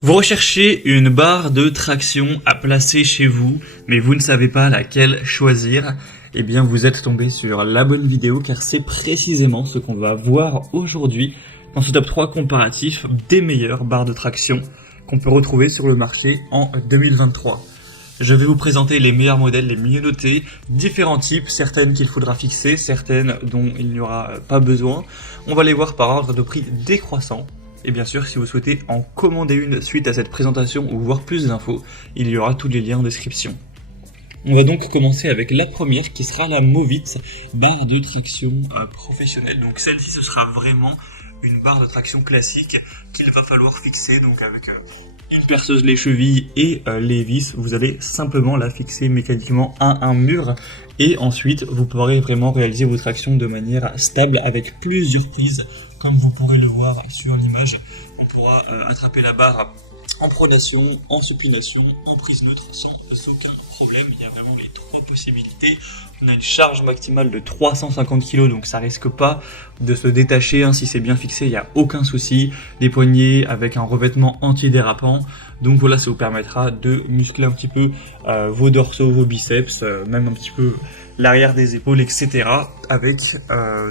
Vous recherchez une barre de traction à placer chez vous, mais vous ne savez pas laquelle choisir. Eh bien, vous êtes tombé sur la bonne vidéo car c'est précisément ce qu'on va voir aujourd'hui dans ce top 3 comparatif des meilleures barres de traction qu'on peut retrouver sur le marché en 2023. Je vais vous présenter les meilleurs modèles, les mieux notés, différents types, certaines qu'il faudra fixer, certaines dont il n'y aura pas besoin. On va les voir par ordre de prix décroissant. Et bien sûr, si vous souhaitez en commander une suite à cette présentation ou voir plus d'infos, il y aura tous les liens en description. On va donc commencer avec la première qui sera la Movit barre de traction professionnelle. Donc celle-ci, ce sera vraiment une barre de traction classique qu'il va falloir fixer donc avec une perceuse, les chevilles et les vis. Vous allez simplement la fixer mécaniquement à un mur et ensuite vous pourrez vraiment réaliser vos tractions de manière stable avec plusieurs prises. Comme vous pourrez le voir sur l'image, on pourra attraper la barre en pronation, en supination, en prise neutre sans aucun problème. Il y a vraiment les trois possibilités. On a une charge maximale de 350 kg, donc ça risque pas de se détacher. Hein. Si c'est bien fixé, il n'y a aucun souci. Des poignées avec un revêtement antidérapant. Donc voilà, ça vous permettra de muscler un petit peu vos dorsaux, vos biceps, même un petit peu l'arrière des épaules, etc. Avec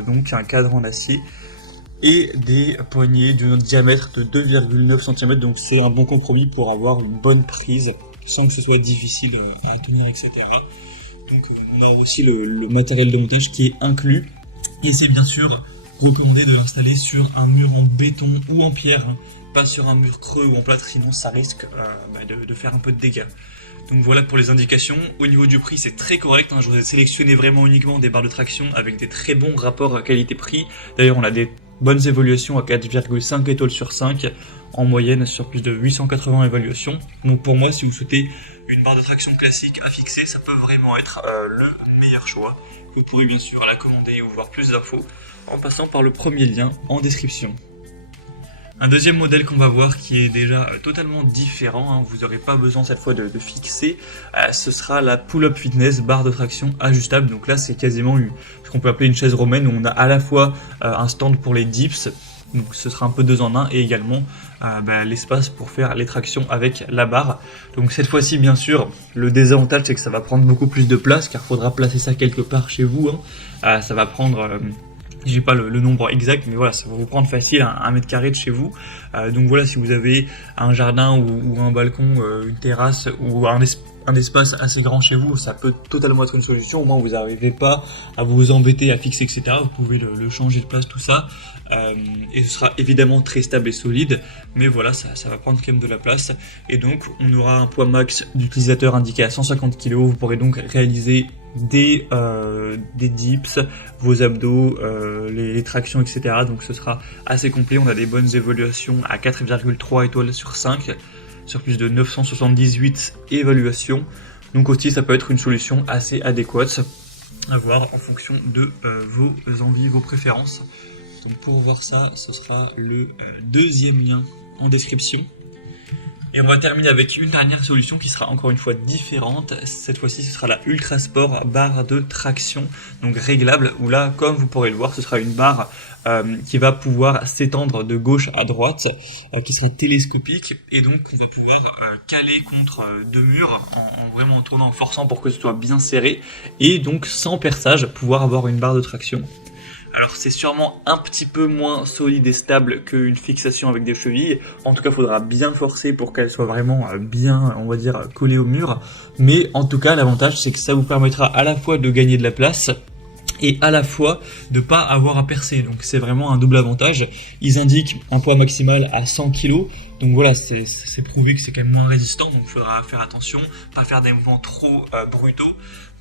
donc un cadre en acier et des poignées d'un diamètre de 2,9 cm, donc c'est un bon compromis pour avoir une bonne prise sans que ce soit difficile à tenir, etc. Donc on a aussi le matériel de montage qui est inclus et c'est bien sûr recommandé de l'installer sur un mur en béton ou en pierre, hein, pas sur un mur creux ou en plâtre, sinon ça risque de faire un peu de dégâts. Donc voilà pour les indications. Au niveau du prix, c'est très correct. Hein. Je vous ai sélectionné vraiment uniquement des barres de traction avec des très bons rapports qualité-prix. D'ailleurs, on a des bonnes évaluations à 4,5 étoiles sur 5, en moyenne sur plus de 880 évaluations. Donc pour moi, si vous souhaitez une barre de traction classique à fixer, ça peut vraiment être le meilleur choix. Vous pourrez bien sûr la commander ou voir plus d'infos en passant par le premier lien en description. Un deuxième modèle qu'on va voir qui est déjà totalement différent, hein, vous n'aurez pas besoin cette fois de fixer, ce sera la Pull-Up Fitness barre de traction ajustable. Donc là c'est quasiment ce qu'on peut appeler une chaise romaine où on a à la fois un stand pour les dips, donc ce sera un peu 2 en 1 et également l'espace pour faire les tractions avec la barre. Donc cette fois-ci bien sûr le désavantage c'est que ça va prendre beaucoup plus de place car il faudra placer ça quelque part chez vous, hein. Ça va prendre... j'ai pas le nombre exact, mais voilà, ça va vous prendre facile 1 mètre carré de chez vous. Donc voilà, si vous avez un jardin ou un balcon, une terrasse ou un espace assez grand chez vous, ça peut totalement être une solution. Au moins, vous n'arrivez pas à vous embêter à fixer, etc. Vous pouvez le changer de place, tout ça. Et ce sera évidemment très stable et solide, mais voilà, ça va prendre quand même de la place. Et donc, on aura un poids max d'utilisateur indiqué à 150 kg. Vous pourrez donc réaliser des dips, vos abdos, les tractions, etc. Donc ce sera assez complet. On a des bonnes évaluations à 4,3 étoiles sur 5, sur plus de 978 évaluations. Donc aussi ça peut être une solution assez adéquate à voir en fonction de vos envies, vos préférences. Donc pour voir ça, ce sera le deuxième lien en description. Et on va terminer avec une dernière solution qui sera encore une fois différente. Cette fois-ci, ce sera la Ultra Sport barre de traction, donc réglable, où là, comme vous pourrez le voir, ce sera une barre qui va pouvoir s'étendre de gauche à droite, qui sera télescopique, et donc on va pouvoir caler contre 2 murs, vraiment en tournant, en forçant pour que ce soit bien serré, et donc sans perçage, pouvoir avoir une barre de traction. Alors c'est sûrement un petit peu moins solide et stable qu'une fixation avec des chevilles. En tout cas, il faudra bien forcer pour qu'elle soit vraiment bien, on va dire, collée au mur. Mais en tout cas, l'avantage, c'est que ça vous permettra à la fois de gagner de la place et à la fois de pas avoir à percer. Donc c'est vraiment un double avantage. Ils indiquent un poids maximal à 100 kg. Donc voilà, c'est prouvé que c'est quand même moins résistant. Donc il faudra faire attention, pas faire des mouvements trop brutaux.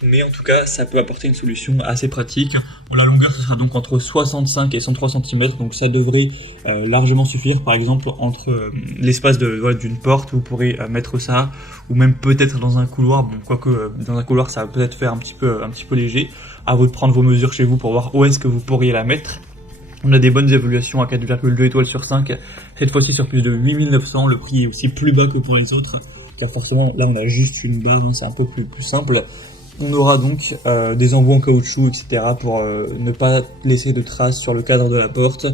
Mais en tout cas, ça peut apporter une solution assez pratique. La longueur, ce sera donc entre 65 et 103 cm, donc ça devrait largement suffire. Par exemple, entre l'espace d'une porte, vous pourrez mettre ça, ou même peut-être dans un couloir. Bon, quoique dans un couloir, ça va peut-être faire un petit peu léger. À vous de prendre vos mesures chez vous pour voir où est-ce que vous pourriez la mettre. On a des bonnes évaluations à 4,2 étoiles sur 5, cette fois-ci sur plus de 8900. Le prix est aussi plus bas que pour les autres, car forcément, là, on a juste une barre, hein, c'est un peu plus simple. On aura donc des embouts en caoutchouc, etc. pour ne pas laisser de traces sur le cadre de la porte.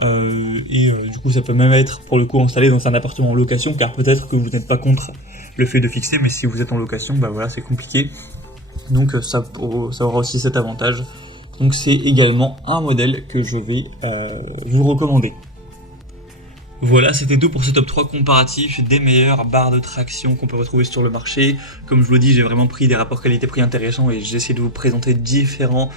Du coup ça peut même être pour le coup installé dans un appartement en location, car peut-être que vous n'êtes pas contre le fait de fixer, mais si vous êtes en location, bah voilà, c'est compliqué. Donc ça aura aussi cet avantage. Donc c'est également un modèle que je vais vous recommander. Voilà, c'était tout pour ce top 3 comparatif des meilleures barres de traction qu'on peut retrouver sur le marché. Comme je vous le dis, j'ai vraiment pris des rapports qualité-prix intéressants et j'ai essayé de vous présenter différentes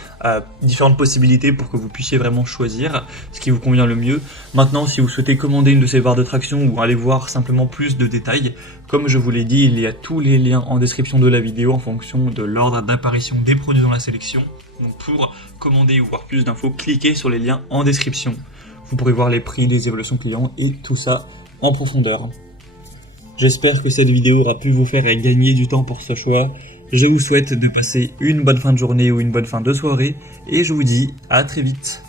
possibilités pour que vous puissiez vraiment choisir ce qui vous convient le mieux. Maintenant, si vous souhaitez commander une de ces barres de traction ou aller voir simplement plus de détails, comme je vous l'ai dit, il y a tous les liens en description de la vidéo en fonction de l'ordre d'apparition des produits dans la sélection. Donc pour commander ou voir plus d'infos, cliquez sur les liens en description. Vous pourrez voir les prix, les évolutions clients et tout ça en profondeur. J'espère que cette vidéo aura pu vous faire gagner du temps pour ce choix. Je vous souhaite de passer une bonne fin de journée ou une bonne fin de soirée et je vous dis à très vite.